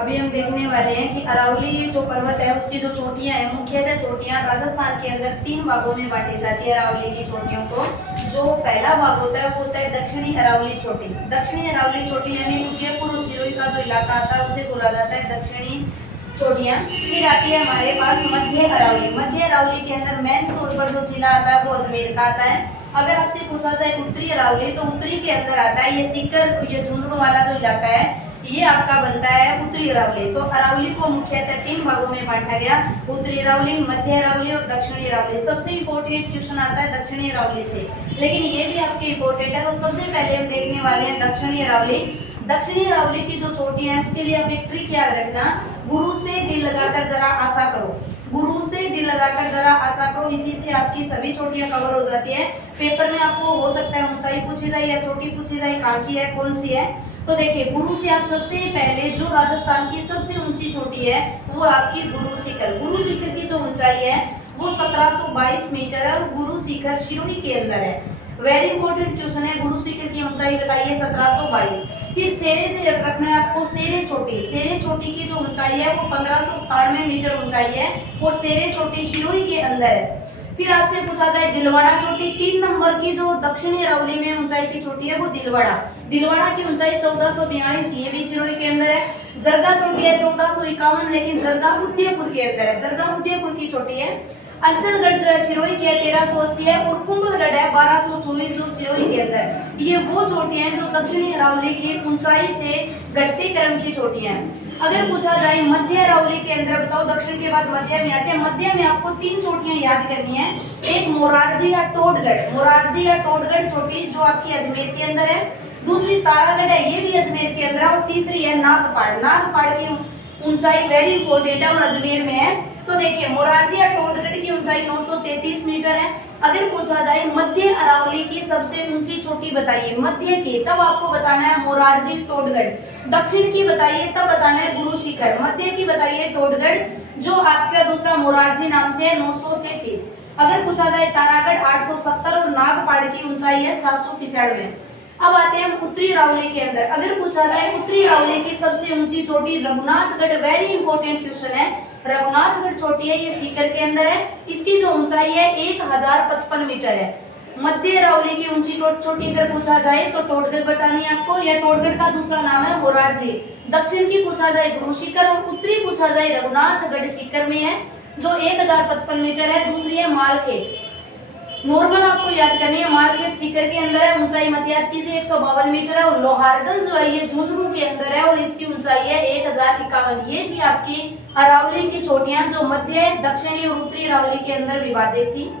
अभी हम देखने वाले हैं कि अरावली जो पर्वत है उसकी जो चोटियां हैं, मुख्यतः चोटियां राजस्थान के अंदर 3 भागों में बांटी जाती है अरावली की चोटियों को। जो पहला भाग होता है वो होता है दक्षिणी अरावली चोटी। दक्षिणी अरावली चोटी यानी उदयपुर और सिरोही का जो इलाका आता है उसे बोला जाता है दक्षिणी चोटियां। फिर आती है हमारे पास मध्य अरावली। मध्य अरावली के अंदर मेन तौर पर जो जिला आता है वो अजमेर का आता है। अगर आपसे पूछा जाए उत्तरी अरावली तो उत्तरी के अंदर आता है ये सीकर, ये झुंझुनू वाला जो इलाका है ये आपका बनता है उत्तरी अरावली। तो अरावली को मुख्यतः 3 भागों में बांटा गया, उत्तरी अरावली, मध्य अरावली और दक्षिणी अरावली। सबसे इंपॉर्टेंट क्वेश्चन आता है दक्षिणी अरावली से, लेकिन ये भी आपके इंपॉर्टेंट है। तो सबसे पहले हम देखने वाले हैं दक्षिणी अरावली। दक्षिणी अरावली की जो चोटी है उसके लिए आप एक ट्रिक याद रखना, गुरु से दिल लगाकर जरा आशा करो। गुरु से दिल लगाकर जरा आशा करो, इसी से आपकी सभी चोटियां कवर हो जाती है। पेपर में आपको हो सकता है ऊंचाई पूछी जाए या चोटी पूछी जाए, कहाँ की है, कौन सी है। तो देखिए गुरु से आप सबसे पहले जो राजस्थान की सबसे ऊंची चोटी है वो आपकी गुरु शिखर। गुरु शिखर की जो ऊंचाई है वो 1722 मीटर है और गुरु शिखर सिरोही के अंदर है। वेरी इंपॉर्टेंट क्वेश्चन है, गुरु शिखर की ऊंचाई बताइए 1722। फिर सेरे से रखना है आपको सेरे चोटी। सेरे चोटी की जो ऊंचाई है वो 1597 मीटर ऊंचाई है और सेरे चोटी सिरोही के अंदर है। फिर आपसे पूछा जाए दिलवाड़ा चोटी, 3 नंबर की जो दक्षिणी अरावली में ऊंचाई की चोटी है वो दिलवाड़ा। दिलवाड़ा की ऊंचाई 1442, ये भी सिरोही के अंदर है। जरगा चोटी है 1451, लेकिन जरगा उदयपुर के अंदर है। जरगा उदयपुर की चोटी है। अंचलगढ़ जो है सिरोही की है 1380 है और कुंभलगढ़ है 1224 जो सिरोही के अंदर। ये वो चोटियां हैं जो दक्षिणी अरावली की ऊंचाई से घटते क्रम की चोटियां हैं। अगर पूछा जाए मध्य अरावली के अंदर बताओ, दक्षिण के बाद मध्य में आते हैं। मध्य में आपको 3 चोटियां याद करनी है। एक मोरारजी या टोडगढ़, मोरारजी या टोडगढ़ चोटी जो आपकी अजमेर के अंदर है। दूसरी तारागढ़ है, ये भी अजमेर के अंदर है। और तीसरी है नागपाड़। नागपाड़ की ऊंचाई वेरी इंपॉर्टेंट है और अजमेर में है। तो देखिए मोरारजी या टोडगढ़ की ऊंचाई 933 मीटर है। अगर पूछा जाए मध्य अरावली की सबसे ऊंची चोटी बताइए मध्य की, तब आपको बताना है मोरारजी टोडगढ़। दक्षिण की बताइए तब बताना है गुरु शिखर। मध्य की बताइए टोडगढ़ जो आपका दूसरा मोरारजी नाम से है 933। अगर पूछा जाए तारागढ़ 870 और नागपाड़ की ऊंचाई है 795। अब आते हैं हम उत्तरी अरावली के अंदर। अगर पूछा जाए उत्तरी अरावली की सबसे ऊंची चोटी रघुनाथगढ़, वेरी इंपॉर्टेंट क्वेश्चन है। रघुनाथगढ़ चोटी है, ये सीकर के अंदर है। इसकी जो ऊंचाई है 1055 मीटर है। मध्य अरावली की ऊंची चोटी अगर पूछा जाए तो टोडगढ़ बतानी है आपको, या टोडगढ़ का दूसरा नाम है मोरारजी। दक्षिण की पूछा जाए गुरु शिखर और उत्तरी पूछा जाए रघुनाथगढ़ सीकर में है जो 1055 मीटर है। दूसरी है मालखेत। नॉर्मल आपको याद करनी है, मालखेत सीकर के अंदर है, ऊंचाई मत याद कीजिए 152 मीटर है। और लोहारगंज जो है ये झुंझुनू के अंदर है और इसकी ऊंचाई है 1051। ये थी आपकी अरावली की चोटियां जो मध्य, दक्षिणी और उत्तरी अरावली के अंदर विभाजित थी।